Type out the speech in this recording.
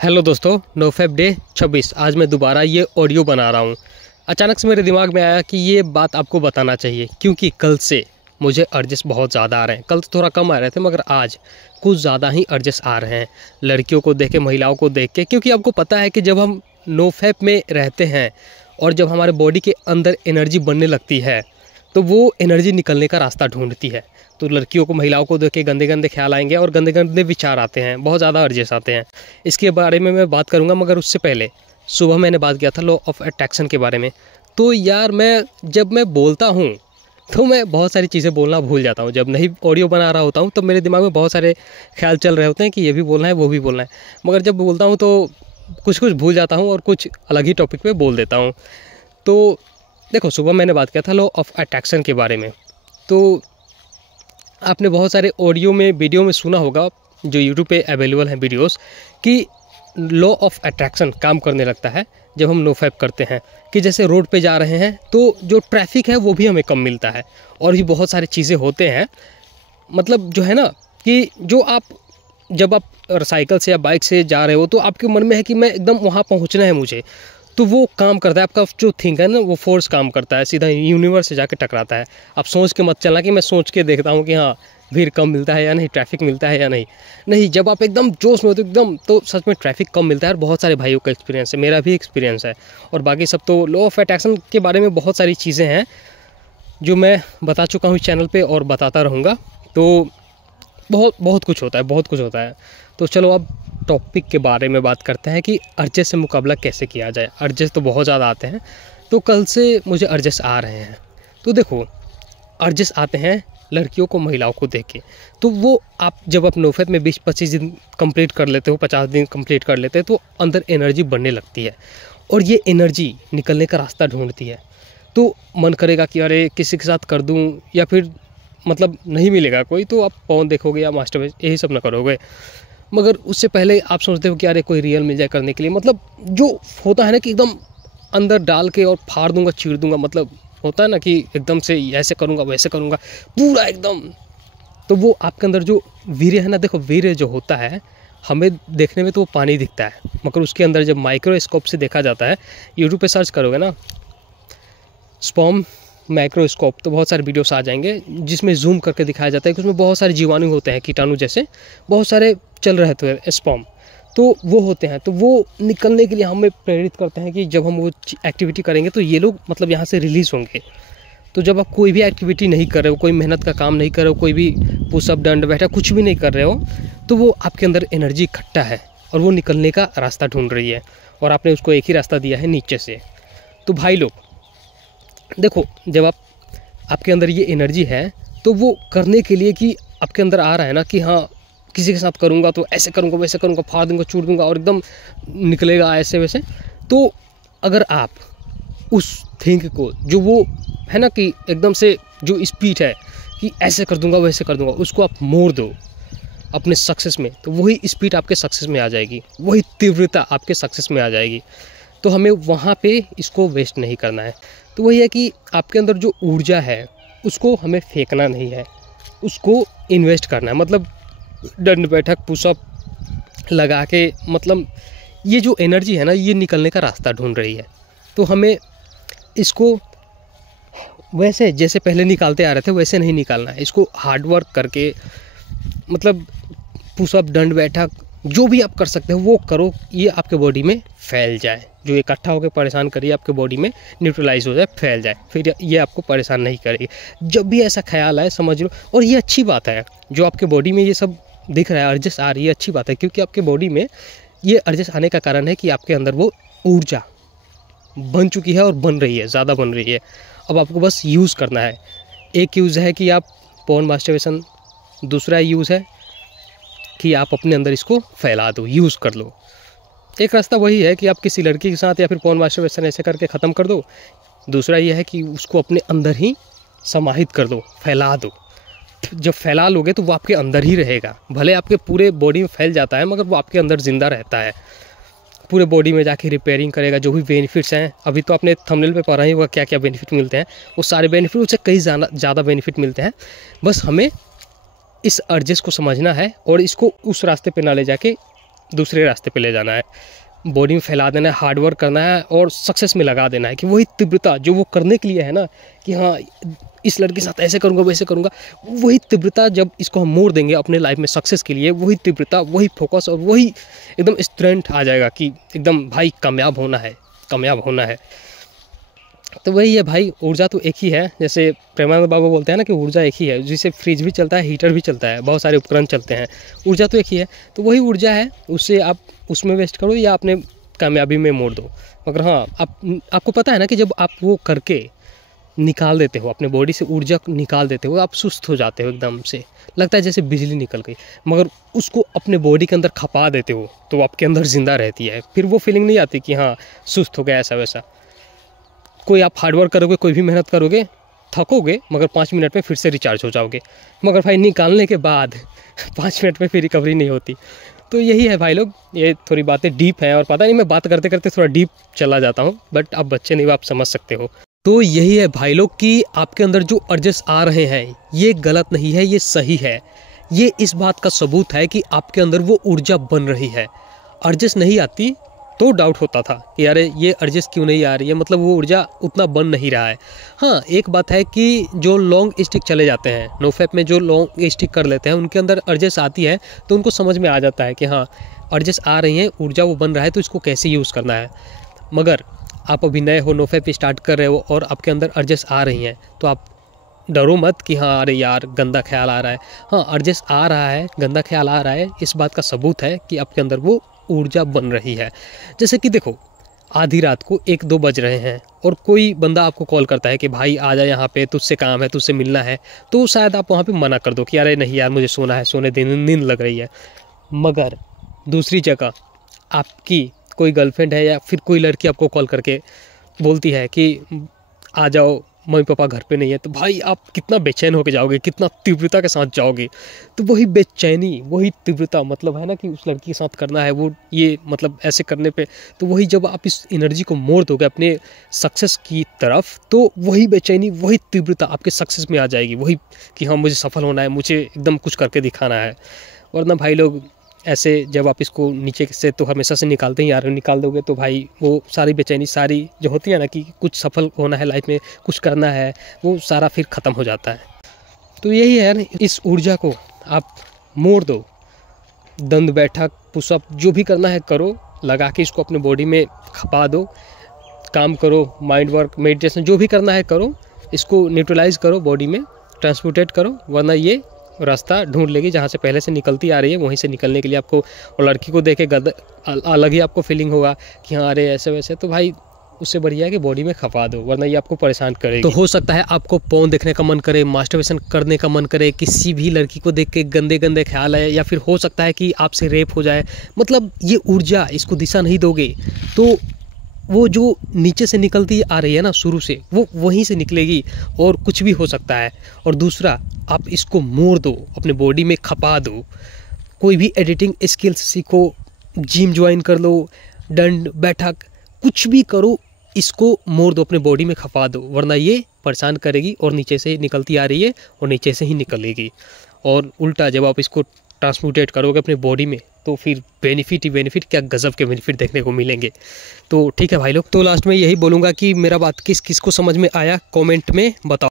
Hello दोस्तों, नोफेब day 26। आज मैं दोबारा ये ऑडियो बना रहा हूँ। अचानक से मेरे दिमाग में आया कि ये बात आपको बताना चाहिए, क्योंकि कल से मुझे अर्जेस बहुत ज़्यादा आ रहे हैं। कल तो थोड़ा कम आ रहे थे, मगर आज कुछ ज़्यादा ही अर्जेस आ रहे हैं, लड़कियों को देख के, महिलाओं को देख के। क्योंकि आपको पता है कि जब हम नोफेब में रहते हैं और जब हमारे बॉडी के अंदर एनर्जी बनने लगती है तो वो एनर्जी निकलने का रास्ता ढूंढती है। तो लड़कियों को, महिलाओं को देख के गंदे गंदे ख्याल आएंगे और गंदे गंदे विचार आते हैं, बहुत ज़्यादा अर्जेस आते हैं। इसके बारे में मैं बात करूंगा, मगर उससे पहले सुबह मैंने बात किया था लॉ ऑफ अट्रैक्शन के बारे में। तो यार, जब मैं बोलता हूँ तो मैं बहुत सारी चीज़ें बोलना भूल जाता हूँ। जब नहीं ऑडियो बना रहा होता हूँ तो मेरे दिमाग में बहुत सारे ख्याल चल रहे होते हैं कि ये भी बोलना है, वो भी बोलना है। मगर जब बोलता हूँ तो कुछ कुछ भूल जाता हूँ और कुछ अलग ही टॉपिक पे बोल देता हूँ। तो देखो, सुबह मैंने बात किया था लॉ ऑफ अट्रैक्शन के बारे में। तो आपने बहुत सारे ऑडियो में, वीडियो में सुना होगा, जो यूट्यूब पे अवेलेबल हैं वीडियोस, कि लॉ ऑफ अट्रैक्शन काम करने लगता है जब हम नोफेब करते हैं। कि जैसे रोड पे जा रहे हैं तो जो ट्रैफिक है वो भी हमें कम मिलता है, और भी बहुत सारी चीज़ें होते हैं। मतलब जो है ना, कि जो जब आप साइकिल से या बाइक से जा रहे हो तो आपके मन में है कि मैं एकदम वहाँ पहुँचना है मुझे, तो वो काम करता है। आपका जो थिंक है ना, वो फोर्स काम करता है, सीधा यूनिवर्स से जाके टकराता है। आप सोच के मत चलना कि मैं सोच के देखता हूँ कि हाँ भीड़ कम मिलता है या नहीं, ट्रैफिक मिलता है या नहीं। नहीं, जब आप एकदम जोश में हो तो एकदम, तो सच में ट्रैफिक कम मिलता है। और बहुत सारे भाइयों का एक्सपीरियंस है, मेरा भी एक्सपीरियंस है। और बाकी सब तो लॉ ऑफ अट्रैक्शन के बारे में बहुत सारी चीज़ें हैं जो मैं बता चुका हूँ इस चैनल पर और बताता रहूँगा। तो बहुत बहुत कुछ होता है, बहुत कुछ होता है। तो चलो अब टॉपिक के बारे में बात करते हैं कि अर्जेस से मुकाबला कैसे किया जाए। अर्जेस तो बहुत ज़्यादा आते हैं, तो कल से मुझे अर्जेस आ रहे हैं। तो देखो, अर्जेस आते हैं लड़कियों को, महिलाओं को देख के। तो वो जब आप नोफेब में 20-25 दिन कंप्लीट कर लेते हो, 50 दिन कंप्लीट कर लेते हैं, तो अंदर एनर्जी बढ़ने लगती है और ये एनर्जी निकलने का रास्ता ढूंढती है। तो मन करेगा कि अरे किसी के साथ कर दूँ, या फिर मतलब नहीं मिलेगा कोई तो आप पॉर्न देखोगे या मास्टरबेशन, यही सब ना करोगे। मगर उससे पहले आप सोचते हो कि अरे कोई रियल मिल जाए करने के लिए। मतलब जो होता है ना कि एकदम अंदर डाल के और फाड़ दूंगा, चीर दूंगा। मतलब होता है ना कि एकदम से ऐसे करूंगा, वैसे करूंगा, पूरा एकदम। तो वो आपके अंदर जो वीर्य है ना, देखो वीर्य जो होता है, हमें देखने में तो वो पानी दिखता है, मगर उसके अंदर जब माइक्रोस्कोप से देखा जाता है, यूट्यूब पे सर्च करोगे ना स्पर्म माइक्रोस्कोप, तो बहुत सारे वीडियोस आ जाएंगे जिसमें जूम करके दिखाया जाता है कि उसमें बहुत सारे जीवाणु होते हैं, कीटाणु जैसे बहुत सारे चल रहे थे स्पर्म, तो वो होते हैं। तो वो निकलने के लिए हमें प्रेरित करते हैं कि जब हम वो एक्टिविटी करेंगे तो ये लोग मतलब यहाँ से रिलीज़ होंगे। तो जब आप कोई भी एक्टिविटी नहीं कर रहे हो, कोई मेहनत का काम नहीं कर रहे हो, कोई भी पुशअप, दंड बैठा कुछ भी नहीं कर रहे हो, तो वो आपके अंदर एनर्जी इकट्ठा है और वो निकलने का रास्ता ढूंढ रही है, और आपने उसको एक ही रास्ता दिया है, नीचे से। तो भाई लोग देखो, जब आपके अंदर ये एनर्जी है, तो वो करने के लिए कि आपके अंदर आ रहा है ना कि हाँ किसी के साथ करूँगा तो ऐसे करूँगा, वैसे करूँगा, फाड़ दूँगा, चूड़ दूँगा, और एकदम निकलेगा ऐसे वैसे। तो अगर आप उस थिंक को, जो वो है ना कि एकदम से जो स्पीड है कि ऐसे कर दूँगा, वैसे कर दूँगा, उसको आप मोड़ दो अपने सक्सेस में, तो वही स्पीड आपके सक्सेस में आ जाएगी, वही तीव्रता आपके सक्सेस में आ जाएगी। तो हमें वहाँ पे इसको वेस्ट नहीं करना है। तो वही है कि आपके अंदर जो ऊर्जा है उसको हमें फेंकना नहीं है, उसको इन्वेस्ट करना है। मतलब दंड बैठक, पुशअप लगा के, मतलब ये जो एनर्जी है ना, ये निकलने का रास्ता ढूंढ रही है। तो हमें इसको वैसे जैसे पहले निकालते आ रहे थे वैसे नहीं निकालना है, इसको हार्ड वर्क करके, मतलब पुशअप, दंड बैठक, जो भी आप कर सकते हो वो करो, ये आपके बॉडी में फैल जाए। जो इकट्ठा होकर परेशान करिए, आपके बॉडी में न्यूट्रलाइज हो जाए, फैल जाए, फिर ये आपको परेशान नहीं करेगी। जब भी ऐसा ख्याल आए समझ लो, और ये अच्छी बात है जो आपके बॉडी में ये सब दिख रहा है, अर्जेस आ रही है, अच्छी बात है। क्योंकि आपके बॉडी में ये अर्जेस आने का कारण है कि आपके अंदर वो ऊर्जा बन चुकी है और बन रही है, ज़्यादा बन रही है। अब आपको बस यूज़ करना है। एक यूज़ है कि आप पॉर्न मास्टरबेशन, दूसरा यूज़ है कि आप अपने अंदर इसको फैला दो, यूज़ कर लो। एक रास्ता वही है कि आप किसी लड़की के साथ या फिर पॉर्न मास्टरबेशन ऐसे करके ख़त्म कर दो। दूसरा ये है कि उसको अपने अंदर ही समाहित कर दो, फैला दो। जब फैला लोगे तो वो आपके अंदर ही रहेगा, भले आपके पूरे बॉडी में फैल जाता है, मगर वो आपके अंदर ज़िंदा रहता है, पूरे बॉडी में जाके रिपेयरिंग करेगा। जो भी बेनिफिट्स हैं, अभी तो आपने थंबनेल पे पढ़ा ही होगा क्या क्या बेनिफिट मिलते हैं, वो सारे बेनिफिट, उससे कई ज़्यादा बेनिफिट मिलते हैं। बस हमें इस अर्जेस को समझना है और इसको उस रास्ते पे ना ले जाके दूसरे रास्ते पे ले जाना है, बॉडी में फैला देना है, हार्ड वर्क करना है और सक्सेस में लगा देना है। कि वही तीव्रता जो वो करने के लिए है ना, कि हाँ इस लड़के के साथ ऐसे करूँगा वैसे करूँगा, वही तीव्रता जब इसको हम मोड़ देंगे अपने लाइफ में सक्सेस के लिए, वही तीव्रता, वही फोकस और वही एकदम स्ट्रेंथ आ जाएगा कि एकदम भाई कामयाब होना है, कामयाब होना है। तो वही है भाई, ऊर्जा तो एक ही है। जैसे प्रेमानंद बाबा बोलते हैं ना कि ऊर्जा एक ही है, जिससे फ्रिज भी चलता है, हीटर भी चलता है, बहुत सारे उपकरण चलते हैं, ऊर्जा तो एक ही है। तो वही ऊर्जा है, उससे आप उसमें वेस्ट करो या अपने कामयाबी में मोड़ दो। मगर हाँ, आपको पता है ना कि जब आप वो करके निकाल देते हो, अपने बॉडी से ऊर्जा निकाल देते हो, आप सुस्त हो जाते हो, एकदम से लगता है जैसे बिजली निकल गई। मगर उसको अपने बॉडी के अंदर खपा देते हो तो आपके अंदर जिंदा रहती है। फिर वो फीलिंग नहीं आती कि हाँ सुस्त हो गया ऐसा वैसा। कोई आप हार्डवर्क करोगे, कोई भी मेहनत करोगे, थकोगे, मगर 5 मिनट में फिर से रिचार्ज हो जाओगे। मगर भाई निकालने के बाद 5 मिनट में फिर रिकवरी नहीं होती। तो यही है भाई लोग, ये थोड़ी बातें डीप हैं और पता नहीं मैं बात करते करते थोड़ा डीप चला जाता हूँ, बट आप बच्चे नहीं, आप समझ सकते हो। तो यही है भाई लोग कि आपके अंदर जो अर्जेस आ रहे हैं ये गलत नहीं है, ये सही है। ये इस बात का सबूत है कि आपके अंदर वो ऊर्जा बन रही है। अर्जेस नहीं आती तो डाउट होता था कि अरे ये अर्जेस क्यों नहीं आ रही है, मतलब वो ऊर्जा उतना बन नहीं रहा है। हाँ एक बात है कि जो लॉन्ग स्टिक चले जाते हैं, नोफैप में जो लॉन्ग स्टिक कर लेते हैं, उनके अंदर अर्जेस आती है तो उनको समझ में आ जाता है कि हाँ अर्जेस आ रही हैं, ऊर्जा वो बन रहा है, तो इसको कैसे यूज़ करना है। मगर आप अभी नए हो, नोफैप स्टार्ट कर रहे हो और आपके अंदर अर्जेस आ रही हैं, तो आप डरो मत कि हाँ अरे यार गंदा ख्याल आ रहा है। हाँ अर्जेस आ रहा है, गंदा ख्याल आ रहा है, इस बात का सबूत है कि आपके अंदर वो ऊर्जा बन रही है। जैसे कि देखो, आधी रात को 1-2 बज रहे हैं और कोई बंदा आपको कॉल करता है कि भाई आ जा यहाँ पे, तुझसे काम है, तुझसे मिलना है, तो शायद आप वहाँ पे मना कर दो कि अरे नहीं यार मुझे सोना है, सोने दिन नींद लग रही है। मगर दूसरी जगह आपकी कोई गर्लफ्रेंड है या फिर कोई लड़की आपको कॉल करके बोलती है कि आ जाओ, मम्मी पापा घर पे नहीं है, तो भाई आप कितना बेचैन होके जाओगे, कितना तीव्रता के साथ जाओगे। तो वही बेचैनी, वही तीव्रता, मतलब है ना कि उस लड़की के साथ करना है वो, ये मतलब ऐसे करने पे, तो वही जब आप इस एनर्जी को मोड़ दोगे अपने सक्सेस की तरफ, तो वही बेचैनी, वही तीव्रता आपके सक्सेस में आ जाएगी। वही कि हाँ मुझे सफल होना है, मुझे एकदम कुछ करके दिखाना है। वरना भाई लोग ऐसे जब आप इसको नीचे से तो हमेशा से निकालते ही आ रहे हो, निकाल दोगे तो भाई वो सारी बेचैनी, सारी जो होती है ना कि कुछ सफल होना है लाइफ में, कुछ करना है, वो सारा फिर ख़त्म हो जाता है। तो यही है ना, इस ऊर्जा को आप मोड़ दो। दंड बैठक, पुशअप, जो भी करना है करो, लगा के इसको अपने बॉडी में खपा दो, काम करो, माइंड वर्क, मेडिटेशन, जो भी करना है करो, इसको न्यूट्रलाइज करो, बॉडी में ट्रांसम्यूटेट करो। वरना ये रास्ता ढूंढ लेगी जहाँ से पहले से निकलती आ रही है, वहीं से निकलने के लिए आपको, और लड़की को देखे अलग ही आपको फीलिंग होगा कि हाँ अरे ऐसे वैसे, तो भाई उससे बढ़िया है कि बॉडी में खपा दो, वरना ये आपको परेशान करेगी। तो हो सकता है आपको पॉर्न देखने का मन करे, मास्टरबेशन करने का मन करे, किसी भी लड़की को देख के गंदे गंदे ख्याल आए, या फिर हो सकता है कि आपसे रेप हो जाए। मतलब ये ऊर्जा, इसको दिशा नहीं दोगे तो वो जो नीचे से निकलती आ रही है ना शुरू से, वो वहीं से निकलेगी और कुछ भी हो सकता है। और दूसरा, आप इसको मोड़ दो, अपने बॉडी में खपा दो। कोई भी एडिटिंग स्किल्स सीखो, जिम ज्वाइन कर लो, दंड बैठक, कुछ भी करो, इसको मोड़ दो, अपने बॉडी में खपा दो, वरना ये परेशान करेगी और नीचे से निकलती आ रही है और नीचे से ही निकलेगी। और उल्टा जब आप इसको ट्रांसम्यूटेट करोगे अपने बॉडी में, तो फिर बेनिफिट ही बेनिफिट, क्या गजब के बेनिफिट देखने को मिलेंगे। तो ठीक है भाई लोग, तो लास्ट में यही बोलूँगा कि मेरा बात किस किस को समझ में आया, कमेंट में बताओ।